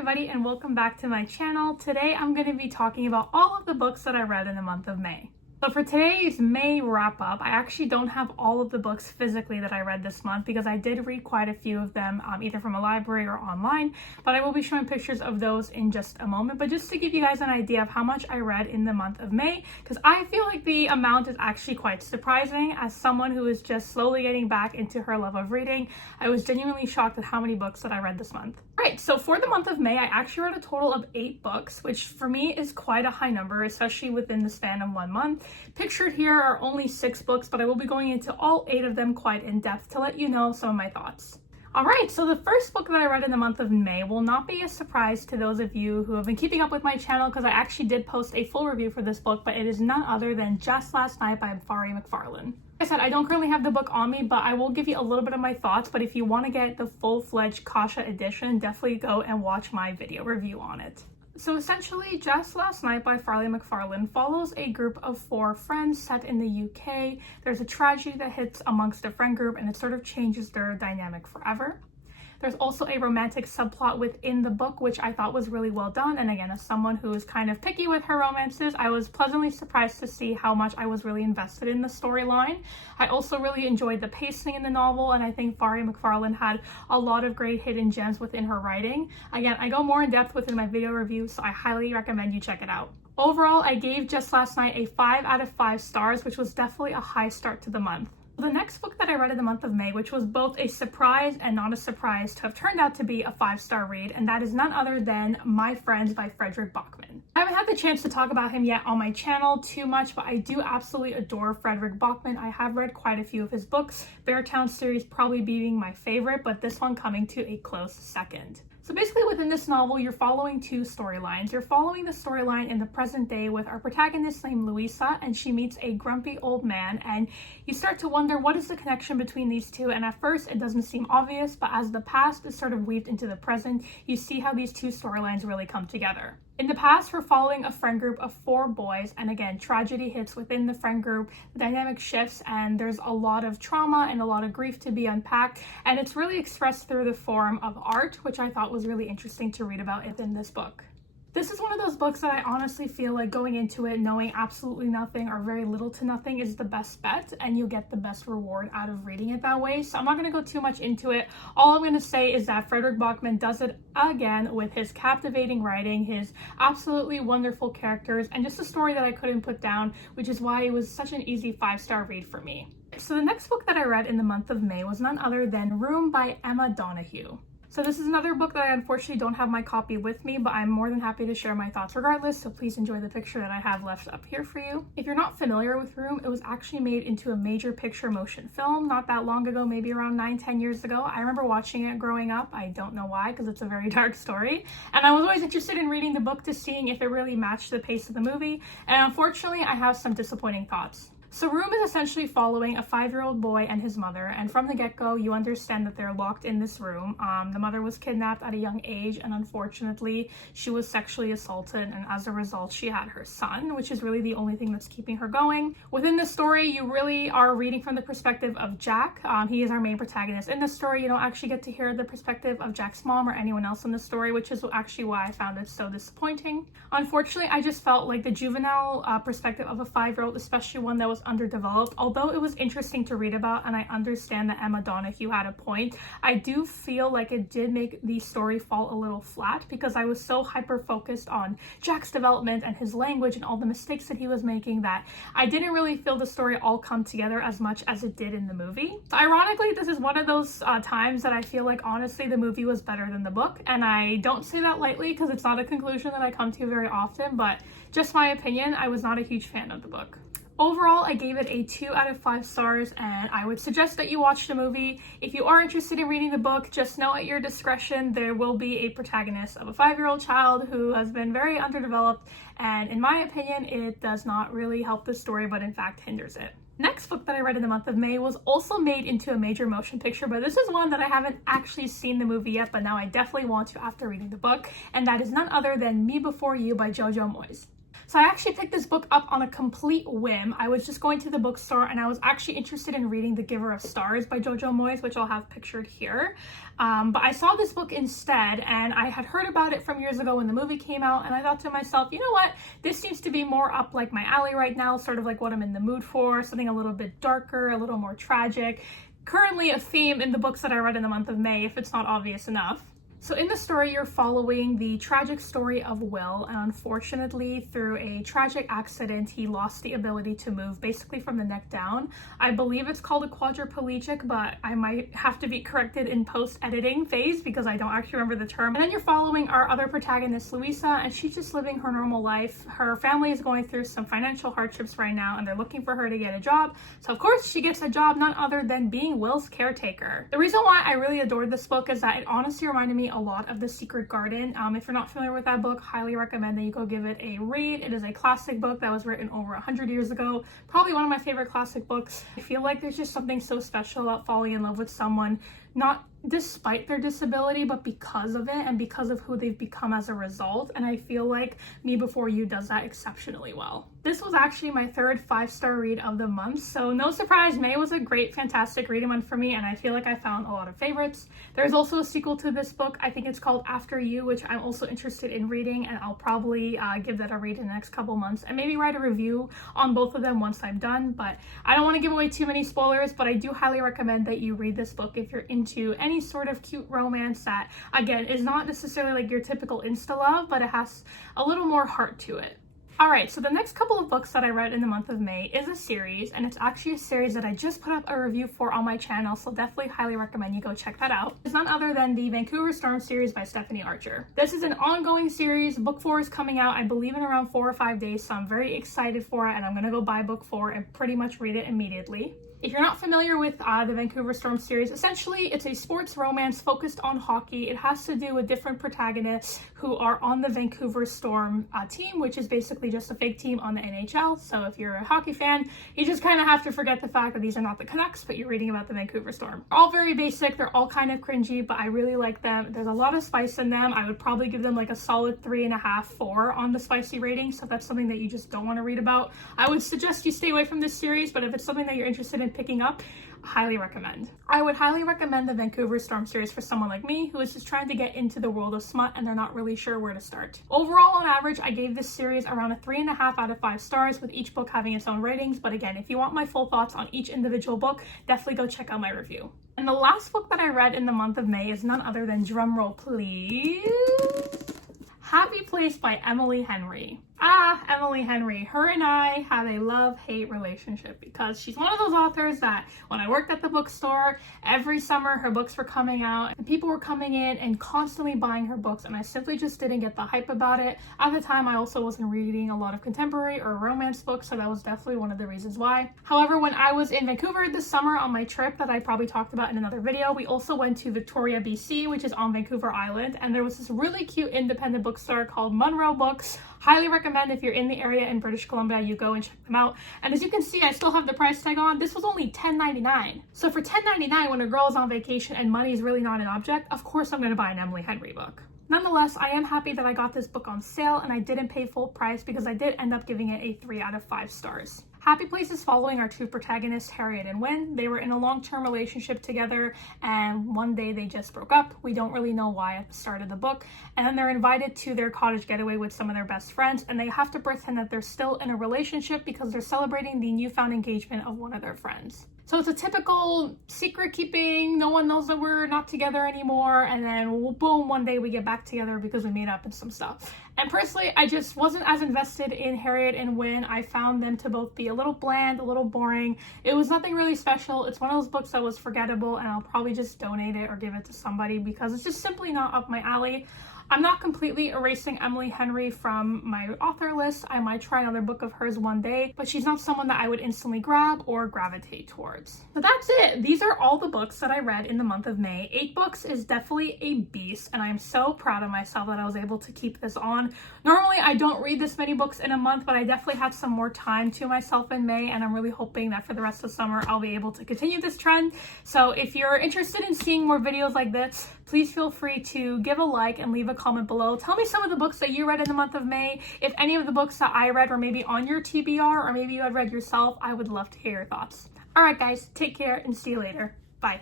everybody and welcome back to my channel. Today I'm going to be talking about all of the books that I read in the month of May. So for today's May wrap up, I actually don't have all of the books physically that I read this month because I did read quite a few of them either from a library or online, but I will be showing pictures of those in just a moment. But just to give you guys an idea of how much I read in the month of May, because I feel like the amount is actually quite surprising. As someone who is just slowly getting back into her love of reading, I was genuinely shocked at how many books that I read this month. Right, so for the month of May, I actually read a total of 8 books, which for me is quite a high number, especially within the span of 1 month. Pictured here are only 6 books, but I will be going into all 8 of them quite in depth to let you know some of my thoughts. Alright, so the first book that I read in the month of May will not be a surprise to those of you who have been keeping up with my channel because I actually did post a full review for this book, but it is none other than Just Last Night by Fari McFarlane. Like I said, I don't currently have the book on me, but I will give you a little bit of my thoughts, but if you want to get the full-fledged Kasha edition, definitely go and watch my video review on it. So essentially, Just Last Night by Fari McFarlane follows a group of 4 friends set in the UK. There's a tragedy that hits amongst the friend group and it sort of changes their dynamic forever. There's also a romantic subplot within the book, which I thought was really well done. And again, as someone who is kind of picky with her romances, I was pleasantly surprised to see how much I was really invested in the storyline. I also really enjoyed the pacing in the novel, and I think Fari McFarlane had a lot of great hidden gems within her writing. Again, I go more in depth within my video review, so I highly recommend you check it out. Overall, I gave Just Last Night a 5 out of 5 stars, which was definitely a high start to the month. The next book that I read in the month of May, which was both a surprise and not a surprise to have turned out to be a 5-star read, and that is none other than My Friends by Fredrik Backman. I haven't had the chance to talk about him yet on my channel too much, but I do absolutely adore Fredrik Backman. I have read quite a few of his books, Beartown series probably being my favorite, but this one coming to a close second. So basically within this novel, you're following 2 storylines. You're following the storyline in the present day with our protagonist named Louisa, and she meets a grumpy old man, and you start to wonder what is the connection between these two, and at first it doesn't seem obvious, but as the past is sort of weaved into the present, you see how these 2 storylines really come together. In the past, we're following a friend group of 4 boys, and again, tragedy hits within the friend group, the dynamic shifts, and there's a lot of trauma and a lot of grief to be unpacked, and it's really expressed through the form of art, which I thought was really interesting to read about within this book. This is one of those books that I honestly feel like going into it knowing absolutely nothing or very little to nothing is the best bet, and you'll get the best reward out of reading it that way. So I'm not going to go too much into it. All I'm going to say is that Fredrik Backman does it again with his captivating writing, his absolutely wonderful characters, and just a story that I couldn't put down, which is why it was such an easy 5-star read for me. So the next book that I read in the month of May was none other than Room by Emma Donoghue. So this is another book that I unfortunately don't have my copy with me, but I'm more than happy to share my thoughts regardless, so please enjoy the picture that I have left up here for you. If you're not familiar with Room, it was actually made into a major picture motion film not that long ago, maybe around 9-10 years ago. I remember watching it growing up. I don't know why, because it's a very dark story. And I was always interested in reading the book to seeing if it really matched the pace of the movie, and unfortunately I have some disappointing thoughts. So Room is essentially following a 5-year-old boy and his mother, and from the get-go you understand that they're locked in this room. The mother was kidnapped at a young age, and unfortunately she was sexually assaulted, and as a result she had her son, which is really the only thing that's keeping her going. Within the story, you really are reading from the perspective of Jack. He is our main protagonist in the story. You don't actually get to hear the perspective of Jack's mom or anyone else in the story, which is actually why I found it so disappointing. Unfortunately, I just felt like the juvenile perspective of a 5-year-old, especially one that was underdeveloped, although it was interesting to read about and I understand that Emma Donoghue had a point, I do feel like it did make the story fall a little flat because I was so hyper focused on Jack's development and his language and all the mistakes that he was making that I didn't really feel the story all come together as much as it did in the movie. So ironically, this is one of those times that I feel like honestly the movie was better than the book, and I don't say that lightly because it's not a conclusion that I come to very often, but just my opinion, I was not a huge fan of the book. Overall, I gave it a 2 out of 5 stars, and I would suggest that you watch the movie. If you are interested in reading the book, just know at your discretion there will be a protagonist of a 5-year-old child who has been very underdeveloped, and in my opinion, it does not really help the story, but in fact hinders it. Next book that I read in the month of May was also made into a major motion picture, but this is one that I haven't actually seen the movie yet, but now I definitely want to after reading the book, and that is none other than Me Before You by Jojo Moyes. So I actually picked this book up on a complete whim. I was just going to the bookstore and I was actually interested in reading The Giver of Stars by Jojo Moyes, which I'll have pictured here. But I saw this book instead, and I had heard about it from years ago when the movie came out, and I thought to myself, you know what, this seems to be more up like my alley right now, sort of like what I'm in the mood for, something a little bit darker, a little more tragic. Currently a theme in the books that I read in the month of May, if it's not obvious enough. So in the story, you're following the tragic story of Will, and unfortunately, through a tragic accident, he lost the ability to move, basically from the neck down. I believe it's called a quadriplegic, but I might have to be corrected in post-editing phase because I don't actually remember the term. And then you're following our other protagonist, Louisa, and she's just living her normal life. Her family is going through some financial hardships right now, and they're looking for her to get a job. So of course, she gets a job none other than being Will's caretaker. The reason why I really adored this book is that it honestly reminded me a lot of The Secret Garden. If you're not familiar with that book, highly recommend that you go give it a read. It is a classic book that was written over 100 years ago. Probably one of my favorite classic books. I feel like there's just something so special about falling in love with someone, not despite their disability, but because of it and because of who they've become as a result. And I feel like Me Before You does that exceptionally well. This was actually my third 5-star read of the month, so no surprise, May was a great, fantastic reading month for me, and I feel like I found a lot of favorites. There's also a sequel to this book. I think it's called After You, which I'm also interested in reading, and I'll probably give that a read in the next couple months and maybe write a review on both of them once I'm done. But I don't want to give away too many spoilers, but I do highly recommend that you read this book if you're into any sort of cute romance that, again, is not necessarily like your typical insta love, but it has a little more heart to it. Alright, so the next couple of books that I read in the month of May is a series, and it's actually a series that I just put up a review for on my channel, so definitely highly recommend you go check that out. It's none other than the Vancouver Storm series by Stephanie Archer. This is an ongoing series. Book 4 is coming out, I believe, in around 4 or 5 days, so I'm very excited for it, and I'm gonna go buy book 4 and pretty much read it immediately. If you're not familiar with the Vancouver Storm series, essentially it's a sports romance focused on hockey. It has to do with different protagonists who are on the Vancouver Storm team, which is basically just a fake team on the NHL. So if you're a hockey fan, you just kind of have to forget the fact that these are not the Canucks, but you're reading about the Vancouver Storm. They're all very basic, they're all kind of cringy, but I really like them. There's a lot of spice in them. I would probably give them like a solid 3.5, 4 on the spicy rating. So if that's something that you just don't want to read about, I would suggest you stay away from this series, but if it's something that you're interested in picking up, highly recommend. I would highly recommend the Vancouver Storm series for someone like me who is just trying to get into the world of smut and they're not really sure where to start. Overall, on average, I gave this series around a 3.5 out of 5 stars, with each book having its own ratings. But again, if you want my full thoughts on each individual book, definitely go check out my review. And the last book that I read in the month of May is none other than, drumroll please, Happy Place by Emily Henry. Emily Henry. Her and I have a love-hate relationship because she's one of those authors that when I worked at the bookstore, every summer her books were coming out and people were coming in and constantly buying her books, and I simply just didn't get the hype about it. At the time, I also wasn't reading a lot of contemporary or romance books, so that was definitely one of the reasons why. However, when I was in Vancouver this summer on my trip that I probably talked about in another video, we also went to Victoria, BC, which is on Vancouver Island, and there was this really cute independent bookstore called Munro Books. Highly recommend if you're in the area in British Columbia, you go and check them out. And as you can see, I still have the price tag on. This was only $10.99. So for $10.99, when a girl is on vacation and money is really not an object, of course I'm going to buy an Emily Henry book. Nonetheless, I am happy that I got this book on sale and I didn't pay full price because I did end up giving it a 3 out of 5 stars. Happy Place is following our two protagonists, Harriet and Wynne. They were in a long-term relationship together and one day they just broke up. We don't really know why at the start of the book. And then they're invited to their cottage getaway with some of their best friends, and they have to pretend that they're still in a relationship because they're celebrating the newfound engagement of one of their friends. So it's a typical secret keeping, no one knows that we're not together anymore, and then boom, one day we get back together because we made up and some stuff. And personally, I just wasn't as invested in Harriet and Wynne. I found them to both be a little bland, a little boring. It was nothing really special. It's one of those books that was forgettable, and I'll probably just donate it or give it to somebody because it's just simply not up my alley. I'm not completely erasing Emily Henry from my author list. I might try another book of hers one day, but she's not someone that I would instantly grab or gravitate towards. So that's it. These are all the books that I read in the month of May. 8 books is definitely a beast, and I am so proud of myself that I was able to keep this on. Normally, I don't read this many books in a month, but I definitely had some more time to myself in May, and I'm really hoping that for the rest of summer, I'll be able to continue this trend. So if you're interested in seeing more videos like this, please feel free to give a like and leave a comment below. Tell me some of the books that you read in the month of May. If any of the books that I read were maybe on your TBR or maybe you had read yourself, I would love to hear your thoughts. All right, guys, take care and see you later. Bye.